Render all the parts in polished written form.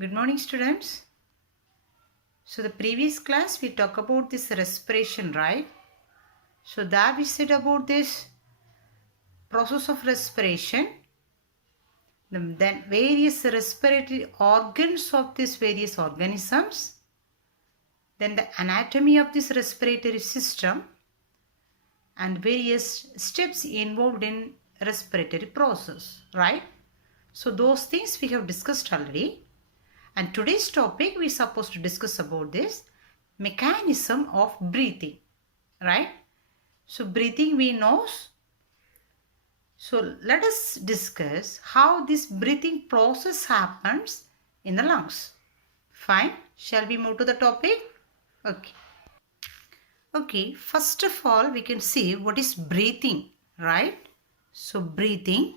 Good morning, students. So the previous class we talked about this respiration, right? So that we said about this process of respiration, then various respiratory organs of these various organisms, then the anatomy of this respiratory system, and various steps involved in respiratory process, right? So those things we have discussed already. And today's topic we are supposed to discuss about this mechanism of breathing, right? So breathing we know. So let us discuss how this breathing process happens in the lungs. Fine. Shall we move to the topic? Okay. Okay. First of all, we can see what is breathing, right? So breathing.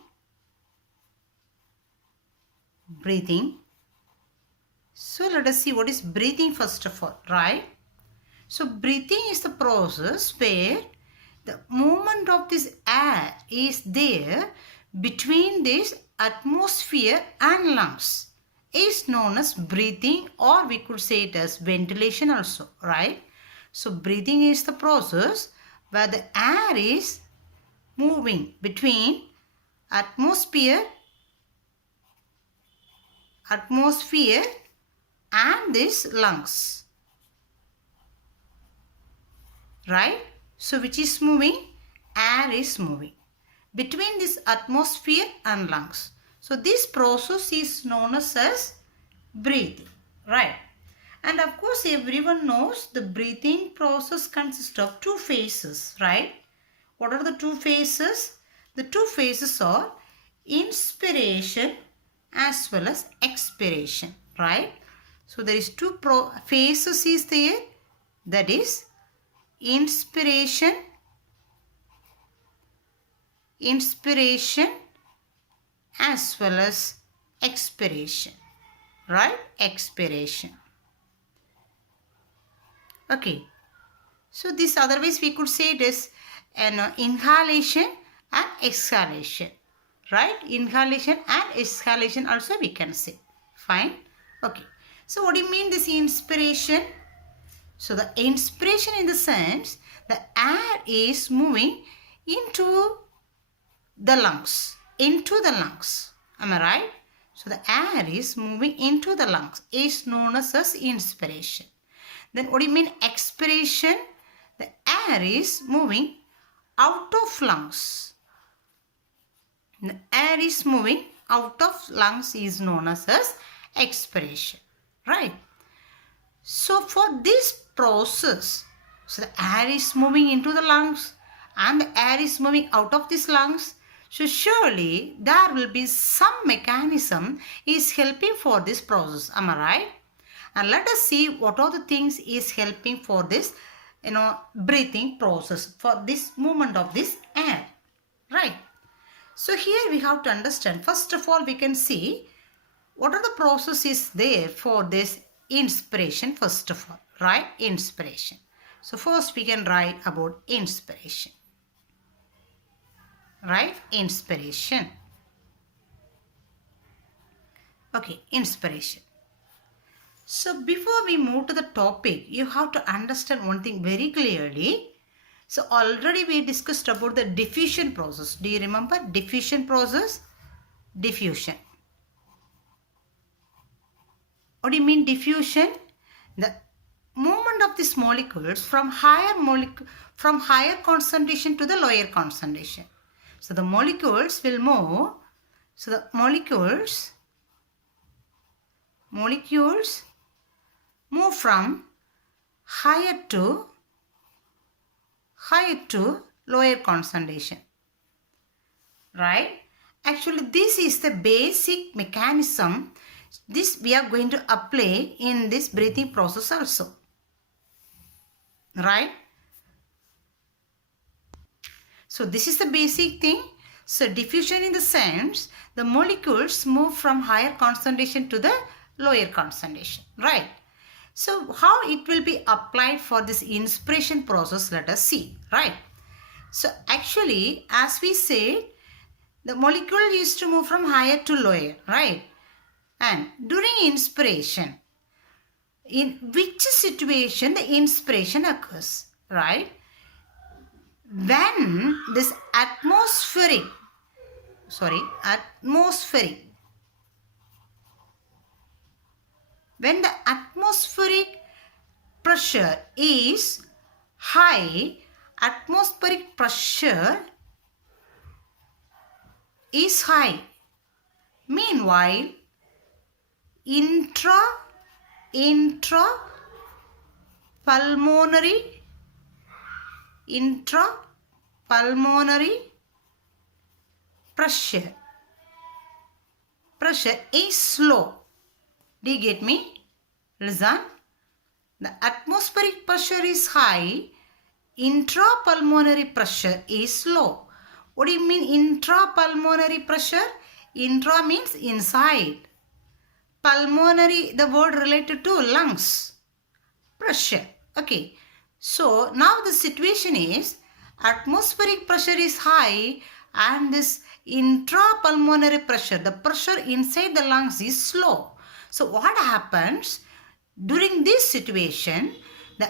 So let us see what is breathing first of all, right? So breathing is the process where the movement of this air is there between this atmosphere and lungs is known as breathing, or we could say it as ventilation also, right? So breathing is the process where the air is moving between atmosphere and this lungs, right? So which is moving? Air is moving between this atmosphere and lungs. So this process is known as breathing, right? And of course everyone knows the breathing process consists of two phases, right? What are the two phases? The two phases are inspiration as well as expiration, right? So there is two phases is there, that is inspiration as well as expiration, right? Expiration. Okay. So this otherwise we could say it is an inhalation and exhalation, right? Inhalation and exhalation also we can say. Fine. Okay. So what do you mean this inspiration? So the inspiration in the sense the air is moving into the lungs. Am I right? So the air is moving into the lungs is known as inspiration. Then what do you mean expiration? The air is moving out of lungs. The air is moving out of lungs is known as expiration, right? So for this process, so the air is moving into the lungs and the air is moving out of these lungs. So surely there will be some mechanism is helping for this process. Am I right? And let us see what are the things is helping for this, breathing process, for this movement of this air, right? So here we have to understand. First of all, we can see what are the processes there for this inspiration first of all, right? Inspiration. So first we can write about inspiration, right? Inspiration. Okay, inspiration. So before we move to the topic, you have to understand one thing very clearly. So already we discussed about the diffusion process. Do you remember diffusion process? Diffusion. What do you mean diffusion? The movement of these molecules from higher concentration to the lower concentration. So the molecules will move. So the molecules move from higher to lower concentration, right? Actually this is the basic mechanism. This we are going to apply in this breathing process also, right? So this is the basic thing. So diffusion in the sense the molecules move from higher concentration to the lower concentration, right? So how it will be applied for this inspiration process, let us see, right? So actually as we said, the molecule used to move from higher to lower, right? And during inspiration, in which situation the inspiration occurs, right? When this atmospheric, when the atmospheric pressure is high, atmospheric pressure is high. Meanwhile, intrapulmonary pressure is slow. Do you get me? Listen. The atmospheric pressure is high. Intrapulmonary pressure is low. What do you mean intrapulmonary pressure? Intra means inside. Pulmonary, the word related to lungs. Pressure. Okay. So now the situation is atmospheric pressure is high and this intrapulmonary pressure, the pressure inside the lungs is slow. So what happens during this situation? The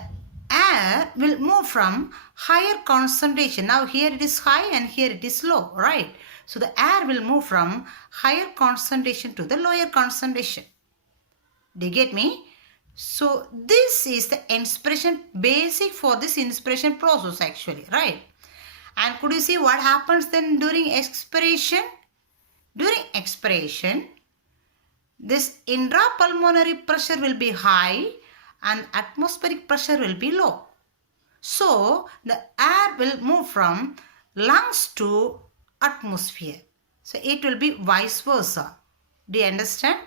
air will move from higher concentration. Now here it is high and here it is low, right? So the air will move from higher concentration to the lower concentration. Do you get me? So this is the inspiration, basic for this inspiration process actually, right? And could you see what happens then during expiration? During expiration, this intrapulmonary pressure will be high and atmospheric pressure will be low. So the air will move from lungs to atmosphere. So it will be vice versa. Do you understand?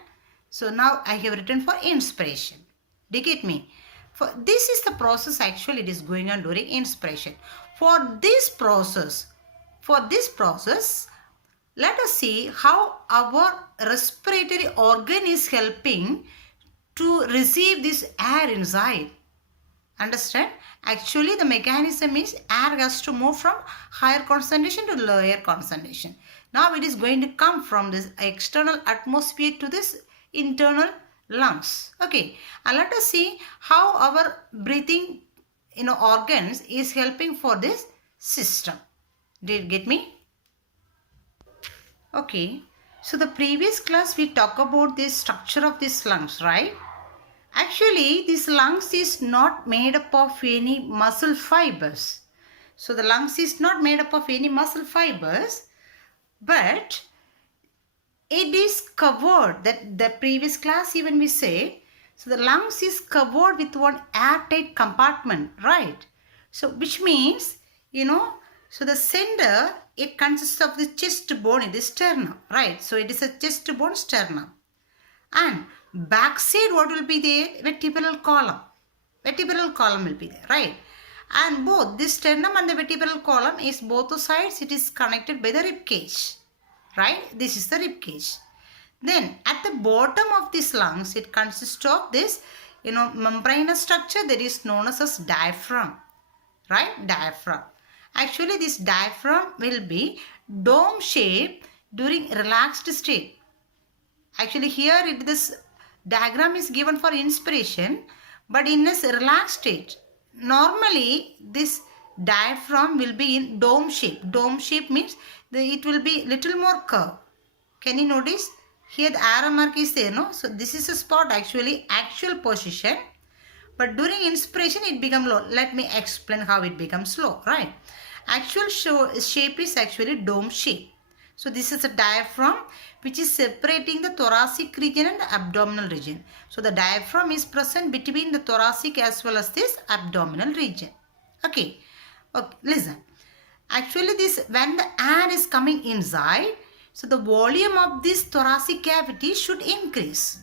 So now I have written for inspiration. Do you get me? For this is the process actually it is going on during inspiration. For this process, let us see how our respiratory organ is helping to receive this air inside. Understand? Actually the mechanism is air has to move from higher concentration to lower concentration. Now it is going to come from this external atmosphere to this internal lungs. Okay, and let us see how our breathing organs is helping for this system. Did you get me? Okay, so the previous class we talked about the structure of these lungs, right? Actually this lungs is not made up of any muscle fibers. So the lungs is not made up of any muscle fibers, but it is covered, that the previous class even we say, so the lungs is covered with one airtight compartment, right? So which means, so the center, it consists of the chest bone, it is sternum, right? So it is a chest bone sternum. And backside what will be there? Vertebral column. Vertebral column will be there, right? And both this sternum and the vertebral column is both the sides, it is connected by the rib cage. Right? This is the rib cage. Then at the bottom of these lungs, it consists of this, membranous structure that is known as diaphragm. Right? Diaphragm. Actually, this diaphragm will be dome shape during relaxed state. Actually, here this diagram is given for inspiration, but in this relaxed state. Normally, this diaphragm will be in dome shape. Dome shape means it will be little more curve. Can you notice? Here the arrow mark is there, no? So this is a spot actually, actual position. But during inspiration it becomes low. Let me explain how it becomes low, right? Actual shape is actually dome shape. So this is a diaphragm which is separating the thoracic region and the abdominal region. So the diaphragm is present between the thoracic as well as this abdominal region. Okay, listen. Actually when the air is coming inside, so the volume of this thoracic cavity should increase.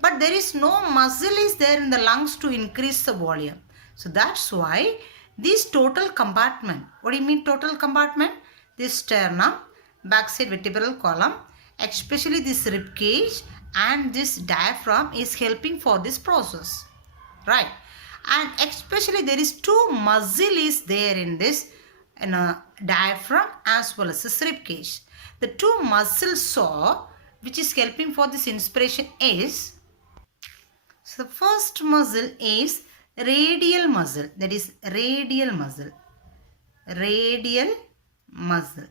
But there is no muscle is there in the lungs to increase the volume. So that's why this total compartment, what do you mean total compartment? This sternum, backside vertebral column, especially this rib cage and this diaphragm is helping for this process. Right? And especially there is two muscle is there in this diaphragm as well as this rib cage. The two muscle saw which is helping for this inspiration is, so the first muscle is radial muscle, that is radial muscle. Radial muscle.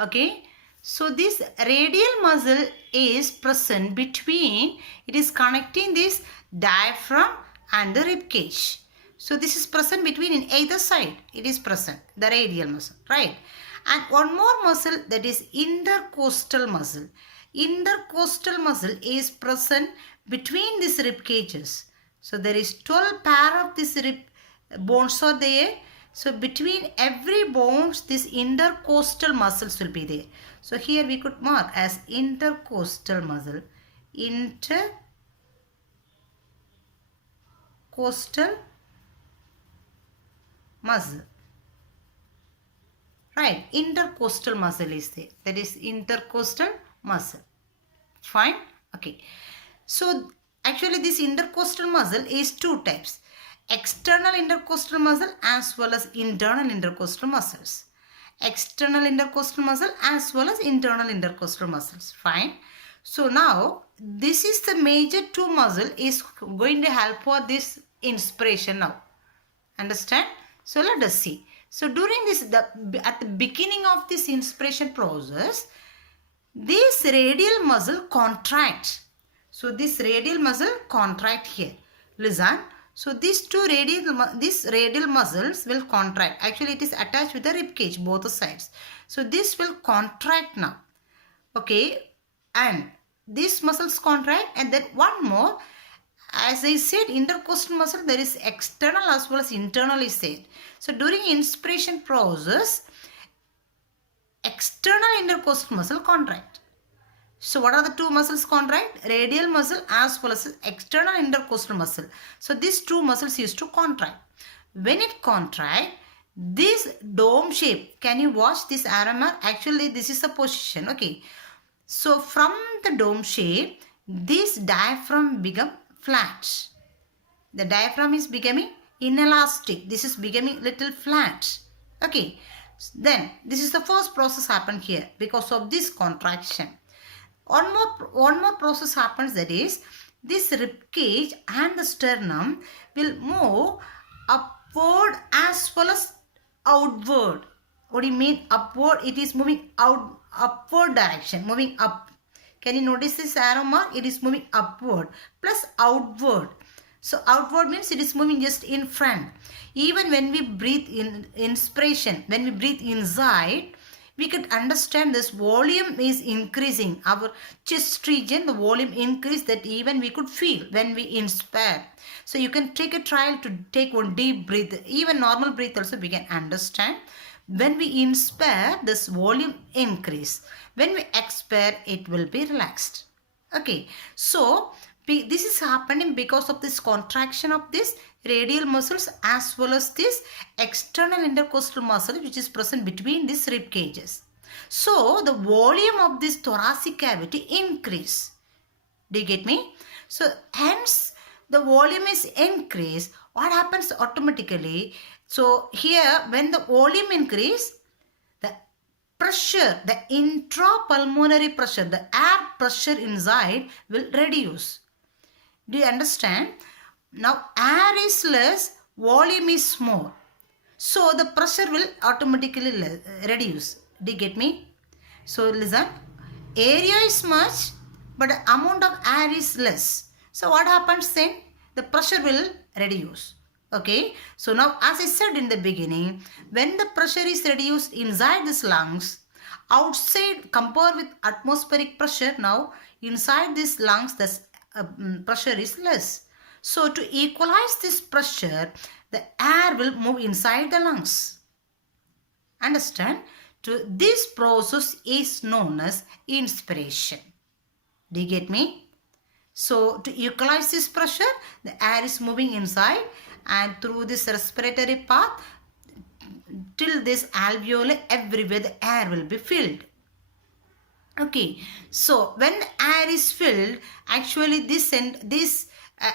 Okay, so this radial muscle is present between, it is connecting this diaphragm and the rib cage. So this is present between in either side, it is present, the radial muscle, right? And one more muscle, that is intercostal muscle. Intercostal muscle is present between these rib cages. So there is 12 pair of these rib bones are there. So between every bones, this intercostal muscles will be there. So here we could mark as intercostal muscle. Intercostal muscle. Right, intercostal muscle is there. That is intercostal muscle. Fine. Okay. So actually this intercostal muscle is two types. External intercostal muscle as well as internal intercostal muscles. External intercostal muscle as well as internal intercostal muscles. Fine. So now this is the major two muscle is going to help for this inspiration now. Understand? So let us see. So during this, at the beginning of this inspiration process, this radial muscle contracts. So this radial muscle contract here. Listen. So these two radial muscles will contract. Actually, it is attached with the rib cage, both sides. So this will contract now. Okay. And these muscles contract, and then one more. As I said, intercostal muscle, there is external as well as internal is there. So during inspiration process, external intercostal muscle contract. So what are the two muscles contract? Radial muscle as well as external intercostal muscle. So these two muscles used to contract. When it contract, this dome shape, can you watch this arrow mark? Actually, this is the position. Okay. So from the dome shape, this diaphragm become flat. The diaphragm is becoming inelastic. This is becoming little flat. Okay. Then this is the first process happened here because of this contraction. One more process happens, that is this rib cage and the sternum will move upward as well as outward. What do you mean upward? It is moving out, upward direction, moving up. Can you notice this arrow mark? It is moving upward plus outward. So outward means it is moving just in front. Even when we breathe in inspiration, when we breathe inside, we could understand this volume is increasing. Our chest region, the volume increase, that even we could feel when we inspire. So you can take a trial to take one deep breath. Even normal breath also we can understand. When we inspire, this volume increase. When we expire, it will be relaxed. Okay. So this is happening because of this contraction of this radial muscles as well as this external intercostal muscle which is present between these rib cages. So the volume of this thoracic cavity increase. Do you get me? So hence the volume is increased. What happens automatically? So here when the volume increase, the pressure, the intrapulmonary pressure, the air pressure inside will reduce. Do you understand? Now air is less, volume is more. So the pressure will automatically reduce. Do you get me? So listen, area is much, but the amount of air is less. So what happens then? The pressure will reduce. Okay. So now as I said in the beginning, when the pressure is reduced inside these lungs, outside compared with atmospheric pressure, now inside these lungs the pressure is less. So to equalize this pressure, the air will move inside the lungs. Understand? This process is known as inspiration. Do you get me? So to equalize this pressure, the air is moving inside and through this respiratory path till this alveoli, everywhere the air will be filled. Okay, so when air is filled, actually this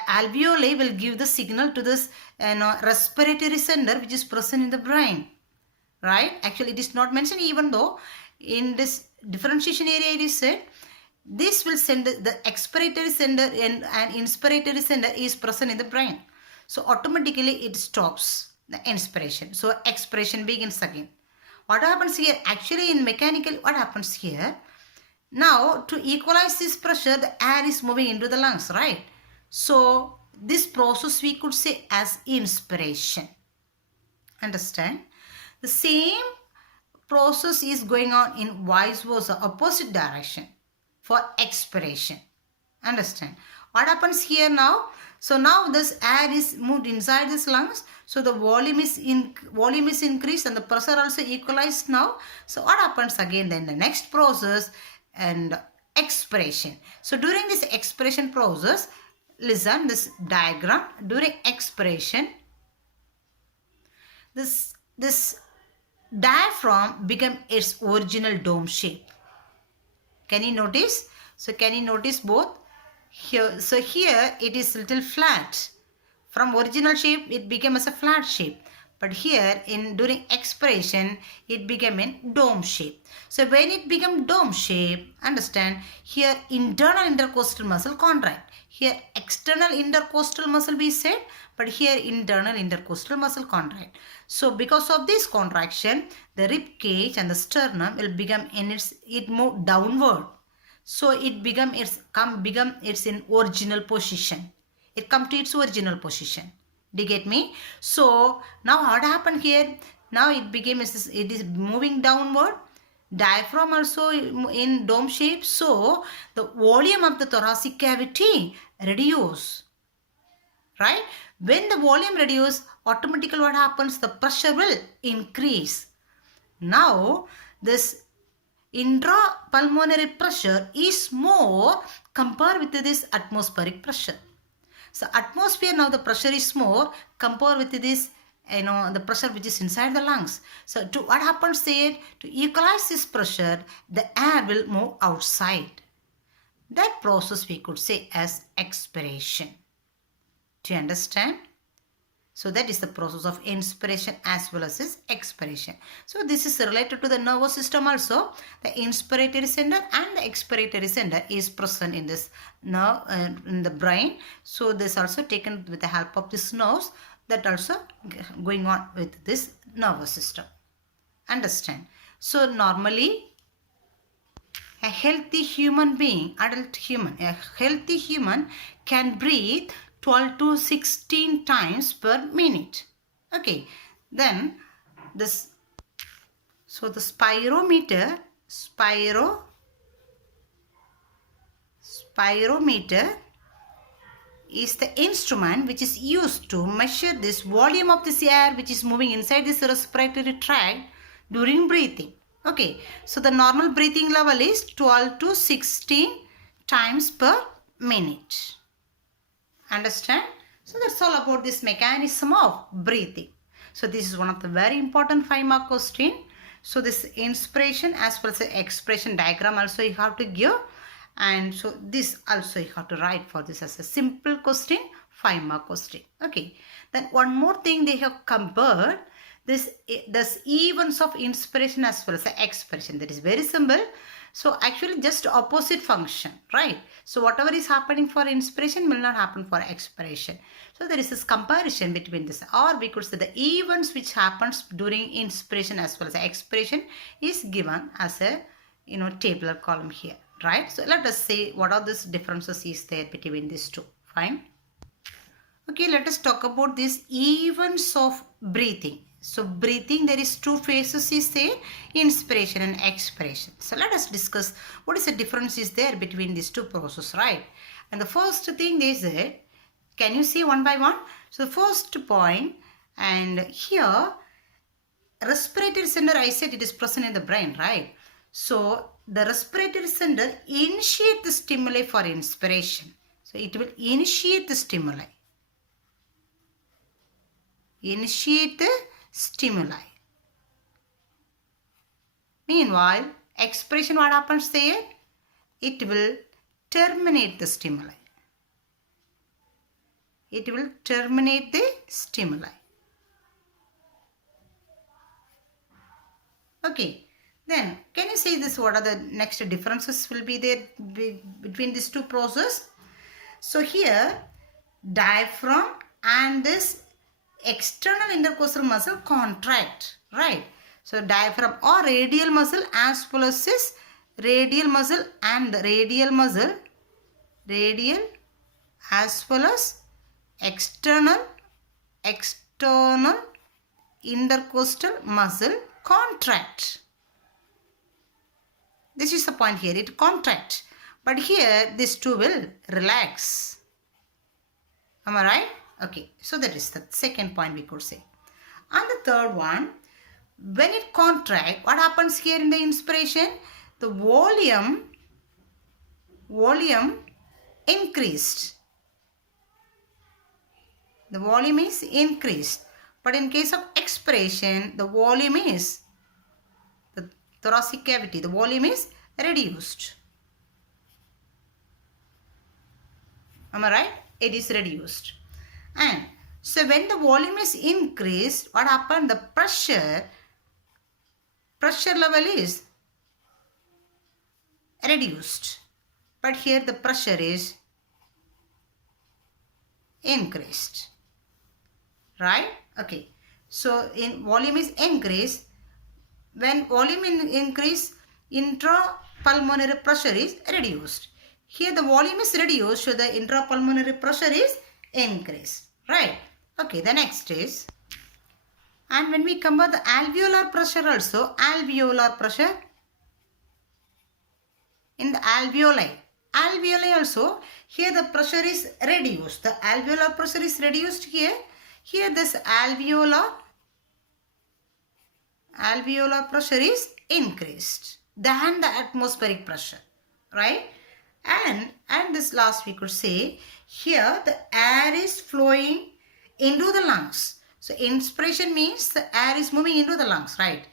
alveoli will give the signal to this respiratory center which is present in the brain. Right? Actually, it is not mentioned, even though in this differentiation area it is said this will send the expiratory center and inspiratory center is present in the brain. So automatically it stops the inspiration. So expiration begins again. What happens here? Actually in mechanical, what happens here? Now to equalize this pressure, the air is moving into the lungs, right? So this process we could say as inspiration. Understand? The same process is going on in vice versa, opposite direction for expiration. Understand? What happens here now? So now this air is moved inside this lungs. So the volume is increased and the pressure also equalized now. So what happens again then? The next process and expiration. So during this expiration process, listen this diagram. During expiration, this diaphragm become its original dome shape. Can you notice? So can you notice both? Here, so here it is little flat. From original shape it became as a flat shape. But here during expiration it became in dome shape. So when it became dome shape, understand, here internal intercostal muscle contract. Here external intercostal muscle we said, but here internal intercostal muscle contract. So because of this contraction, the rib cage and the sternum will become it move downward. So it become its in original position. It come to its original position. Do you get me? So now what happened here? Now it is moving downward. Diaphragm also in dome shape. So the volume of the thoracic cavity reduce. Right? When the volume reduce, automatically what happens? The pressure will increase. Now this intrapulmonary pressure is more compared with this atmospheric pressure. So atmosphere now the pressure is more compared with this, the pressure which is inside the lungs. So to what happens there? To equalize this pressure, the air will move outside. That process we could say as expiration. Do you understand? So that is the process of inspiration as well as its expiration. So this is related to the nervous system also. The inspiratory center and the expiratory center is present in this nerve in the brain. So this also taken with the help of this nerves, that also going on with this nervous system. Understand? So normally a healthy human being, adult human, a healthy human can breathe 12 to 16 times per minute. Okay, then this, so the spirometer is the instrument which is used to measure this volume of this air which is moving inside this respiratory tract during breathing. Okay, so the normal breathing level is 12 to 16 times per minute. Understand? So that's all about this mechanism of breathing. So this is one of the very important 5-mark question. So this inspiration as well as the expiration diagram also you have to give. And so this also you have to write for this as a simple question, 5-mark question. Okay. Then one more thing they have compared. This events of inspiration as well as the expiration. That is very simple. So actually just opposite function, right? So whatever is happening for inspiration will not happen for expiration. So there is this comparison between this, or we could say the events which happens during inspiration as well as expiration is given as a tabular column here, right? So let us say what are these differences is there between these two. Fine. Okay, let us talk about these events of breathing. So breathing, there is two phases is there, inspiration and expiration. So let us discuss what is the difference is there between these two processes, right? And the first thing is that, can you see one by one? So the first point, and here respiratory center, I said it is present in the brain, right? So the respiratory center initiate the stimuli for inspiration. So it will initiate the stimuli. Initiate the stimuli. Meanwhile, expiration, what happens there? It will terminate the stimuli. It will terminate the stimuli. Okay. Then, can you say this? What are the next differences will be there between these two processes? So here, diaphragm and this external intercostal muscle contract, right? So diaphragm or radial muscle as well as this radial muscle and radial muscle, radial as well as external intercostal muscle contract. This is the point here, it contracts. But here, these two will relax. Am I right? Okay, so that is the second point we could say. And the third one, when it contracts, what happens here in the inspiration? The volume increased. The volume is increased. But in case of expiration, the volume is, the thoracic cavity, the volume is reduced. Am I right? It is reduced. And so when the volume is increased, what happened? The pressure level is reduced. But here the pressure is increased. Right? Okay. So in volume is increased. When volume increase, intrapulmonary pressure is reduced. Here the volume is reduced, so the intrapulmonary pressure is increased. Right? Okay, the next is, and when we compare the alveolar pressure also, alveolar pressure in the alveoli also, here the pressure is reduced. The alveolar pressure is reduced here. Here this alveolar pressure is increased than the atmospheric pressure. Right? And this last we could say, here the air is flowing into the lungs. So inspiration means the air is moving into the lungs, right?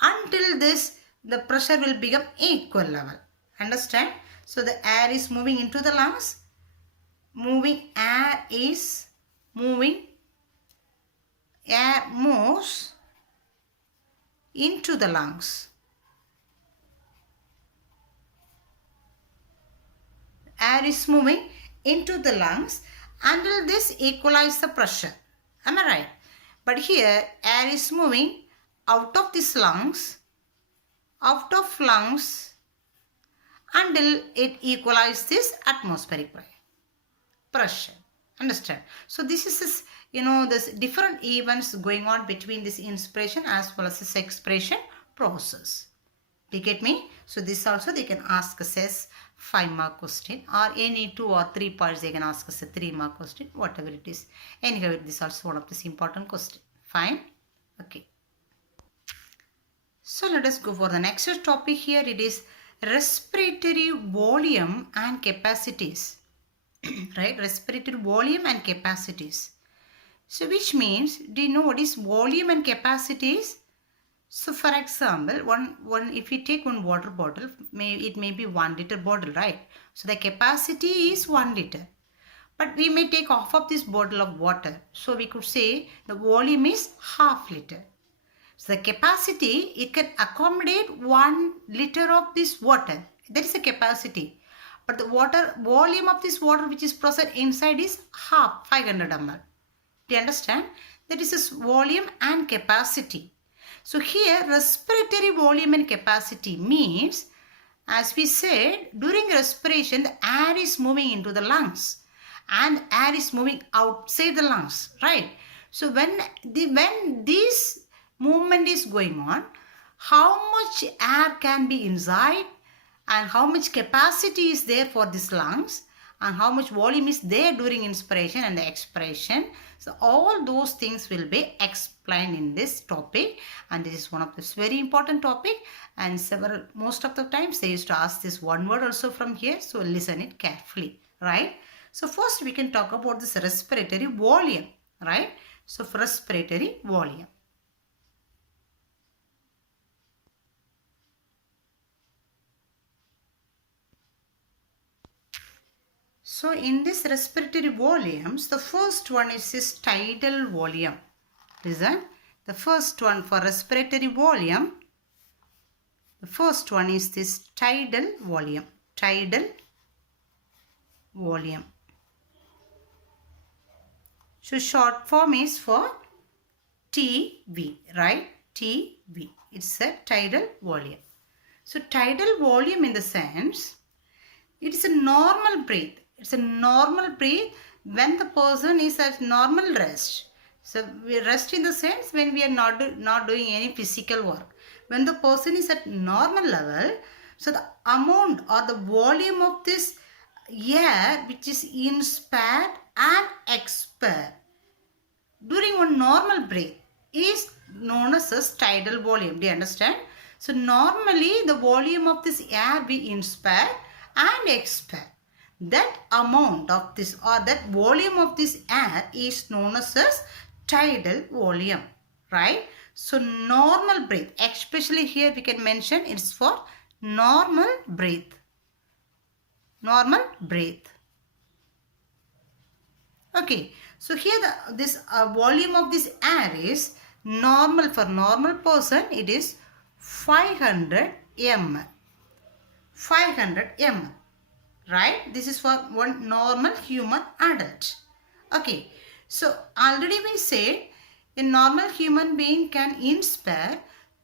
Until this, the pressure will become equal level. Understand? So the air is moving into the lungs. Air moves into the lungs. Air is moving into the lungs until this equalize the pressure. Am I right? But here air is moving out of these lungs, until it equalize this atmospheric pressure. Understand? So this is this, this different events going on between this inspiration as well as this expiration process. Do you get me? So this also they can ask us as 5-mark question, or any 2 or 3 parts they can ask us a 3-mark question, whatever it is. Anyhow, this is also one of this important question. Fine? Okay. So let us go for the next topic here. It is respiratory volume and capacities. Right? Respiratory volume and capacities. So which means, do you know what is volume and capacities? So for example, if you take one water bottle, it may be 1 liter bottle, right? So the capacity is 1 liter. But we may take half of this bottle of water. So we could say the volume is half liter. So the capacity, it can accommodate 1 liter of this water. That is the capacity. But the volume of this water which is present inside is 500 ml. Do you understand? That is this volume and capacity. So here respiratory volume and capacity means, as we said, during respiration the air is moving into the lungs and air is moving outside the lungs, right? So when this movement is going on, how much air can be inside and how much capacity is there for these lungs and how much volume is there during inspiration and the expiration. So all those things will be explained in this topic, and this is one of this very important topic, and most of the times they used to ask this one word also from here, so listen it carefully, right? So first we can talk about this respiratory volume, right? So for respiratory volume. So in this respiratory volumes, the first one is this tidal volume. Listen, the first one for respiratory volume, The first one is this tidal volume. Tidal volume. So short form is for TV, right? TV. It's a tidal volume. So tidal volume in the sense, it's a normal breath. It's a normal breath when the person is at normal rest. So we rest in the sense when we are not doing any physical work. When the person is at normal level, so the amount or the volume of this air which is inspired and expired during one normal breath is known as tidal volume. Do you understand? So normally the volume of this air be inspired and expired. That amount of this or that volume of this air is known as tidal volume, right? So normal breath, especially here we can mention it's for normal breath. Normal breath. Okay, so here this volume of this air is normal. For normal person it is 500 ml. 500 ml. Right? This is for one normal human adult. Okay. So already we said a normal human being can inspire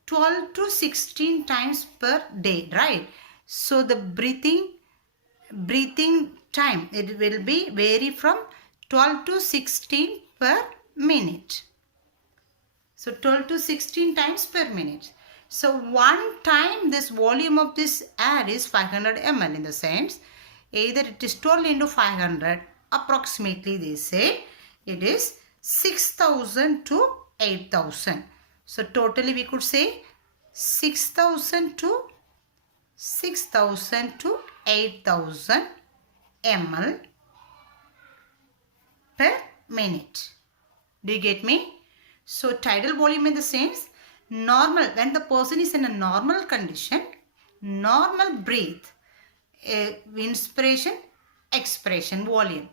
12 to 16 times per day. Right? So the breathing time, it will be vary from 12 to 16 per minute. So 12 to 16 times per minute. So one time this volume of this air is 500 ml in the sense either it is 12 into 500, approximately they say it is 6,000 to 8,000. So totally we could say 6,000 to 8,000 ml per minute. Do you get me? So tidal volume in the sense normal, when the person is in a normal condition, normal breath, inspiration, expiration volume.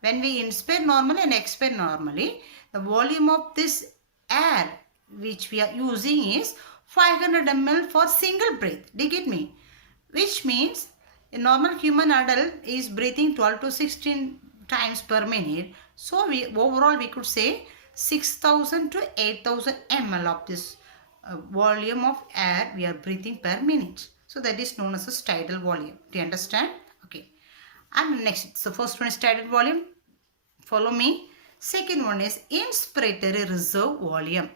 When we inspire normally and expire normally, the volume of this air which we are using is 500 ml for single breath. Do you get me? Which means a normal human adult is breathing 12 to 16 times per minute. So overall we could say 6,000 to 8,000 ml of this volume of air we are breathing per minute. So that is known as a tidal volume. Do you understand? Okay. And next, so first one is tidal volume. Follow me. Second one is inspiratory reserve volume.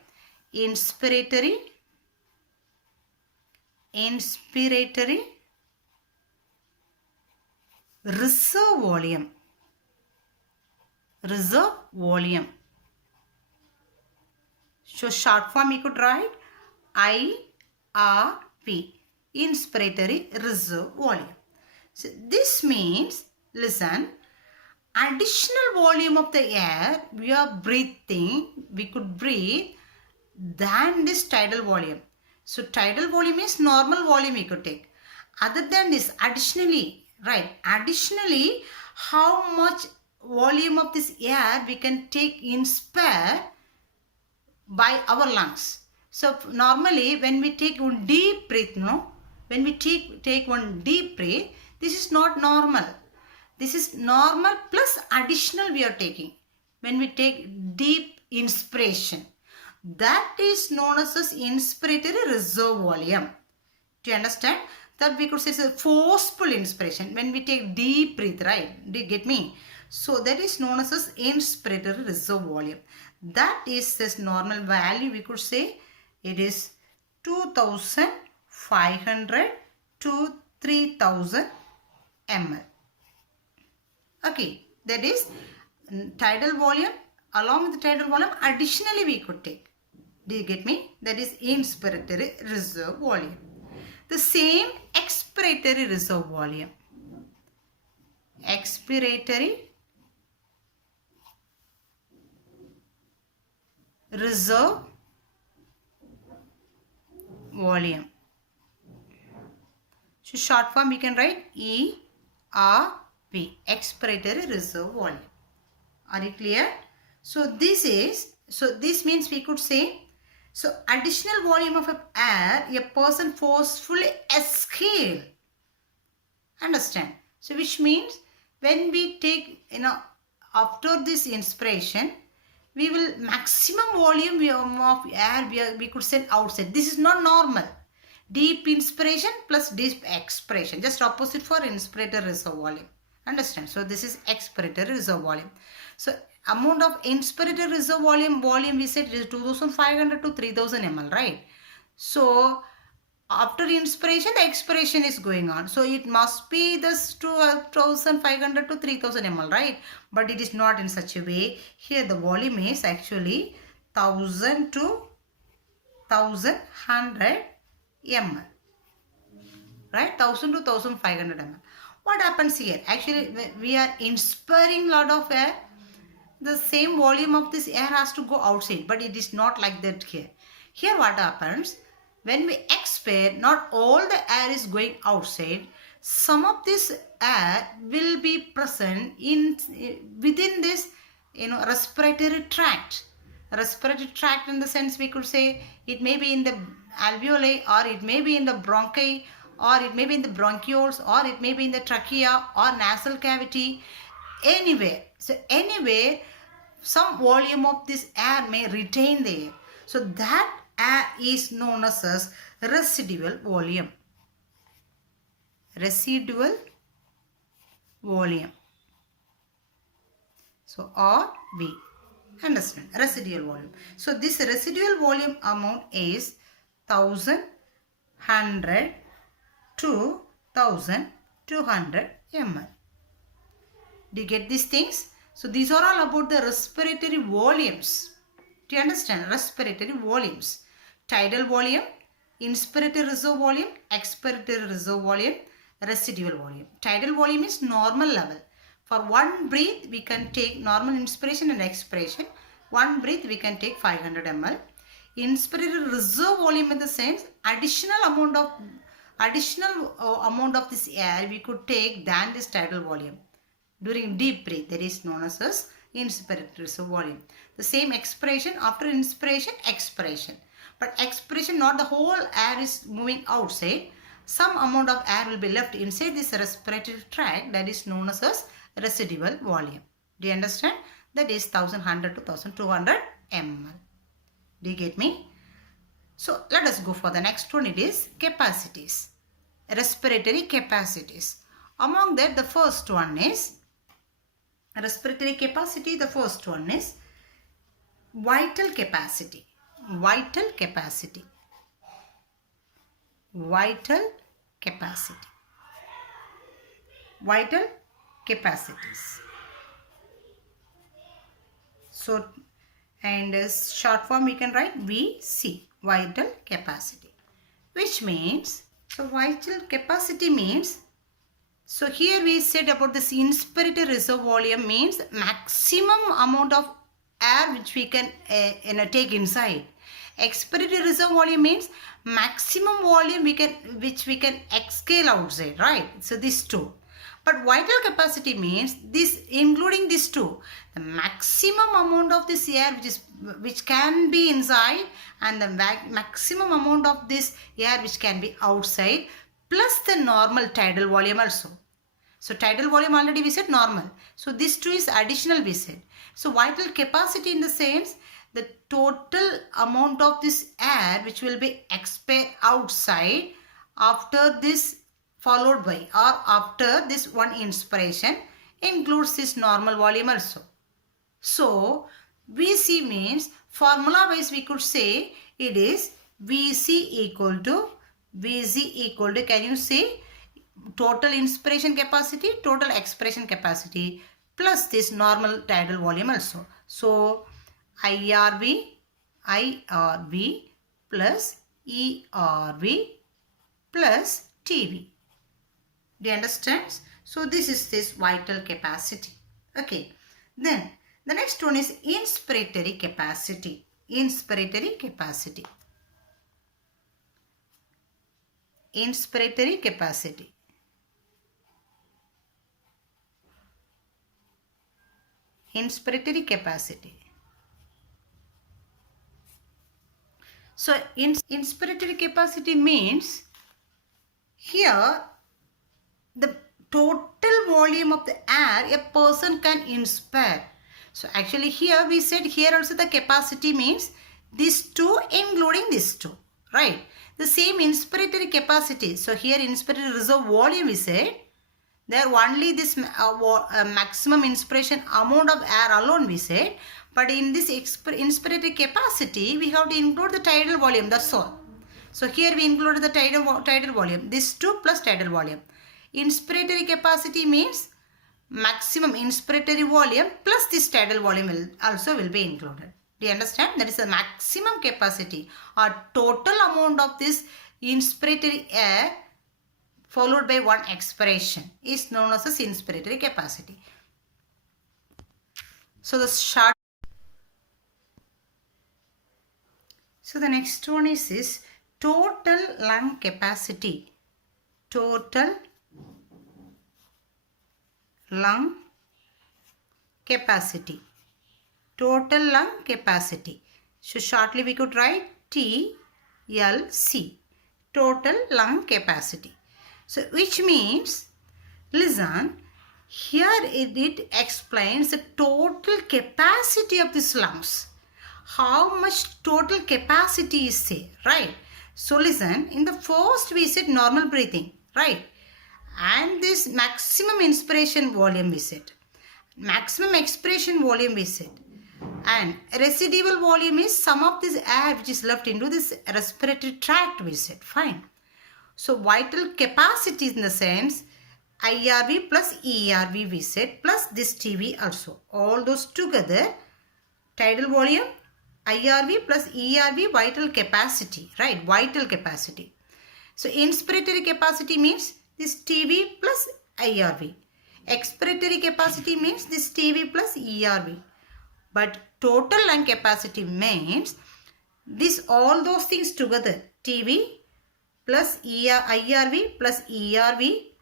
Inspiratory reserve volume. Reserve volume. So short form you could write IRV. Inspiratory reserve volume. So this means, listen, additional volume of the air we are breathing, we could breathe than this tidal volume. So tidal volume is normal volume we could take. Other than this, additionally, right, additionally how much volume of this air we can take inspire by our lungs. So normally when we take one deep breath, when we take one deep breath, this is not normal. This is normal plus additional we are taking. When we take deep inspiration, that is known as inspiratory reserve volume. Do you understand? That we could say is a forceful inspiration. When we take deep breath, right? Do you get me? So that is known as inspiratory reserve volume. That is this normal value we could say it is 2,500 to 3,000 ml. Okay, that is tidal volume. Along with the tidal volume, additionally we could take. Do you get me? That is inspiratory reserve volume. The same expiratory reserve volume. Expiratory reserve volume. So short form we can write ERV, expiratory reserve volume. Are you clear? So this means we could say So additional volume of air a person forcefully exhale. Understand? So which means when we take, after this inspiration, we will maximum volume of air we could send outside. This is not normal. Deep inspiration plus deep expiration. Just opposite for inspiratory reserve volume. Understand? So this is expiratory reserve volume. So amount of inspiratory reserve volume we said is 2500 to 3000 ml, right? So after inspiration, the expiration is going on. So it must be this 2500 to 3000 ml, right? But it is not in such a way. Here the volume is actually 1000 to 1100 ml. Right? 1000 to 1500 ml. What happens here? Actually, we are inspiring lot of air. The same volume of this air has to go outside, but it is not like that here. Here what happens, when we expire, not all the air is going outside. Some of this air will be present within this respiratory tract. Respiratory tract, in the sense we could say it may be in the alveoli, or it may be in the bronchi, or it may be in the bronchioles, or it may be in the trachea or nasal cavity, anywhere. So anywhere some volume of this air may retain there. So that air is known as residual volume. Residual volume. So RV. Understand? Residual volume. So this residual volume amount is 1100 to 1200 ml. Do you get these things? So these are all about the respiratory volumes. Do you understand? Respiratory volumes. Tidal volume, inspiratory reserve volume, expiratory reserve volume, residual volume. Tidal volume is normal level. For one breath, we can take normal inspiration and expiration. One breath, we can take 500 ml. Inspiratory reserve volume in the sense, additional amount of this air we could take than this tidal volume. During deep breath, that is known as inspiratory reserve volume. The same expiration, after inspiration, expiration. But expiration, not the whole air is moving outside. Some amount of air will be left inside this respiratory tract, that is known as residual volume. Do you understand? That is 1100 to 1200 ml. Do you get me? So let us go for the next one. It is capacities. Respiratory capacities. Among that, the first one is respiratory capacity. The first one is vital capacity. Vital capacity. Vital capacity. Vital capacities. So, and as short form we can write VC, vital capacity, which means, so vital capacity means, so here we said about this inspiratory reserve volume means maximum amount of air which we can take inside. Expiratory reserve volume means maximum volume which we can exhale outside, right? So these two. But vital capacity means this, including these two, the maximum amount of this air which can be inside, and the maximum amount of this air which can be outside, plus the normal tidal volume also. So tidal volume already we said normal. So this two is additional we said. So vital capacity in the sense the total amount of this air which will be expelled outside after this, followed by or after this one inspiration, includes this normal volume also. So VC means, formula wise we could say it is VC equal to, can you say, total inspiration capacity, total expiration capacity, plus this normal tidal volume also. So IRV plus ERV plus TV. Do you understand? So this is this vital capacity. Okay. Then the next one is inspiratory capacity. Inspiratory capacity. Inspiratory capacity. Inspiratory capacity. So inspiratory capacity means here the total volume of the air a person can inspire. So actually here we said here also the capacity means these two including these two, right? The same inspiratory capacity. So here inspiratory reserve volume we said. There only this maximum inspiration amount of air alone we said. But in this inspiratory capacity we have to include the tidal volume, that's all. So here we included the tidal volume. This 2 plus tidal volume. Inspiratory capacity means maximum inspiratory volume plus this tidal volume will be included. Do you understand? That is the maximum capacity or total amount of this inspiratory air followed by one expiration is known as inspiratory capacity. So the next one is total lung capacity. Total lung capacity. Total lung capacity. So shortly we could write TLC. Total lung capacity. So which means, listen, here it explains the total capacity of these lungs. How much total capacity is there, right? So listen, in the first we said normal breathing, right? And this maximum inspiration volume we said. Maximum expiration volume we said. And residual volume is some of this air which is left into this respiratory tract we said. Fine. So vital capacity in the sense IRV plus ERV we said plus this TV also. All those together, tidal volume, IRV plus ERV vital capacity, right? Vital capacity. So inspiratory capacity means this TV plus IRV. Expiratory capacity means this TV plus ERV. But total lung capacity means this all those things together. TV plus IRV plus ERV,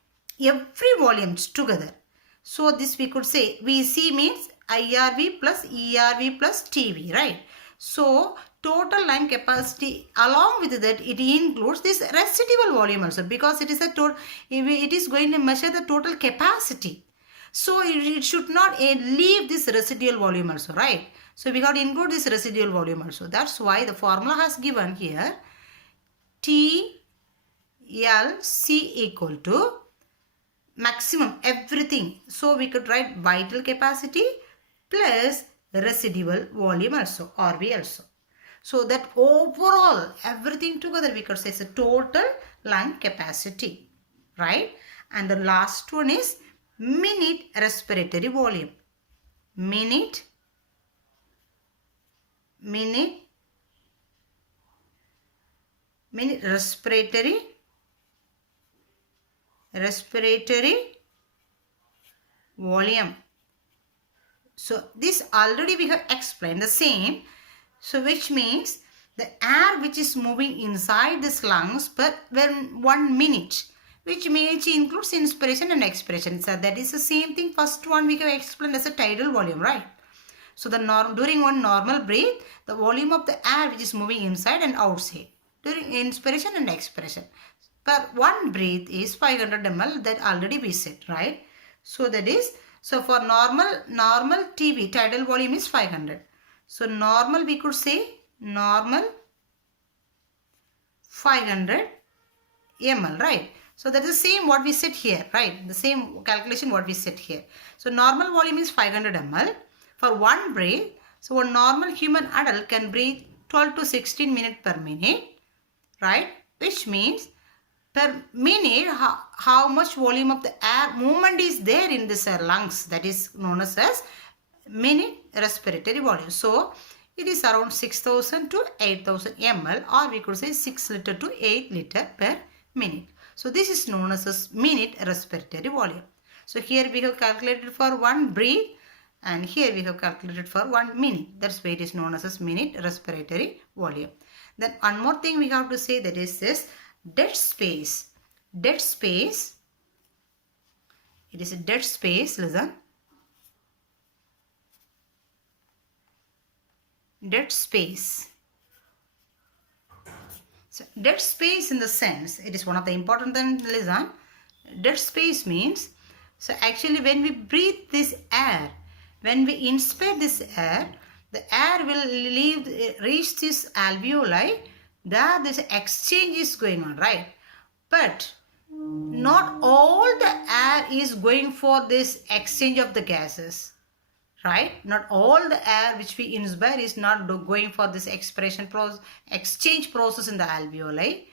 every volumes together. So this we could say VC means IRV plus ERV plus TV, right? So total lung capacity, along with that it includes this residual volume also, because it is a total, it is going to measure the total capacity. So it should not leave this residual volume also, right? So we have to include this residual volume also. That's why the formula has given here TLC equal to maximum everything. So we could write vital capacity plus residual volume also, RV also. So that overall everything together we could say is a total lung capacity, right? And the last one is minute respiratory volume. Minute respiratory volume. So this already we have explained the same. So which means the air which is moving inside these lungs per 1 minute, which means includes inspiration and expiration. So that is the same thing. First one we have explained as a tidal volume, right? So the during one normal breath, the volume of the air which is moving inside and outside during inspiration and expiration per one breath is 500 ml. That already we said, right? So that is, so for normal TB tidal volume is 500. So normal we could say normal 500 ml, right? So that is the same what we said here, right? The same calculation what we said here. So normal volume is 500 ml for one breath. So a normal human adult can breathe 12 to 16 minutes per minute, right? Which means per minute how much volume of the air movement is there in this lungs, that is known as minute respiratory volume. So it is around 6000 to 8000 ml, or we could say 6 liter to 8 liter per minute. So this is known as minute respiratory volume. So here we have calculated for one breath and here we have calculated for 1 minute. That's why it is known as minute respiratory volume. Then one more thing we have to say, that is this dead space. Dead space. It is a dead space, listen. Dead space. So dead space in the sense, it is one of the important things, listen. Dead space means, so actually when we breathe this air, when we inspire this air, the air will reach this alveoli, there this exchange is going on, right? But not all the air is going for this exchange of the gases, right? Not all the air which we inspire is not going for this exchange process in the alveoli.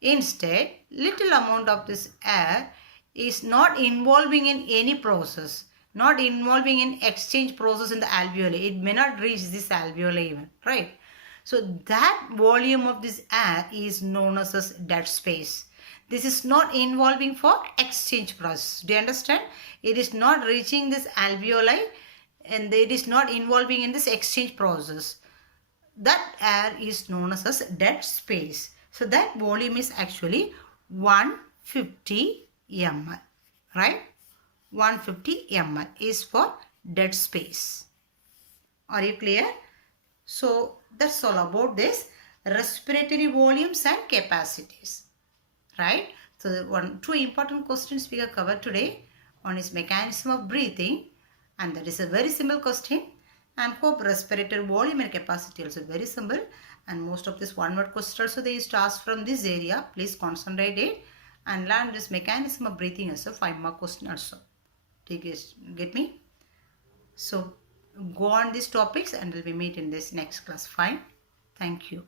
Instead, little amount of this air is not involving in any process, not involving in exchange process in the alveoli. It may not reach this alveoli even, right? So that volume of this air is known as dead space. This is not involving for exchange process. Do you understand? It is not reaching this alveoli and it is not involving in this exchange process. That air is known as dead space. So that volume is actually 150 ml, right? 150 ml is for dead space. Are you clear? So that's all about this respiratory volumes and capacities, right? So two important questions we have covered today. One is mechanism of breathing, and that is a very simple question. And hope respiratory volume and capacity also very simple. And most of this one word question also they used to ask from this area. Please concentrate it and learn this mechanism of breathing as a 5-mark question also. Get me? So go on these topics and we'll be meet in this next class. Fine. Thank you.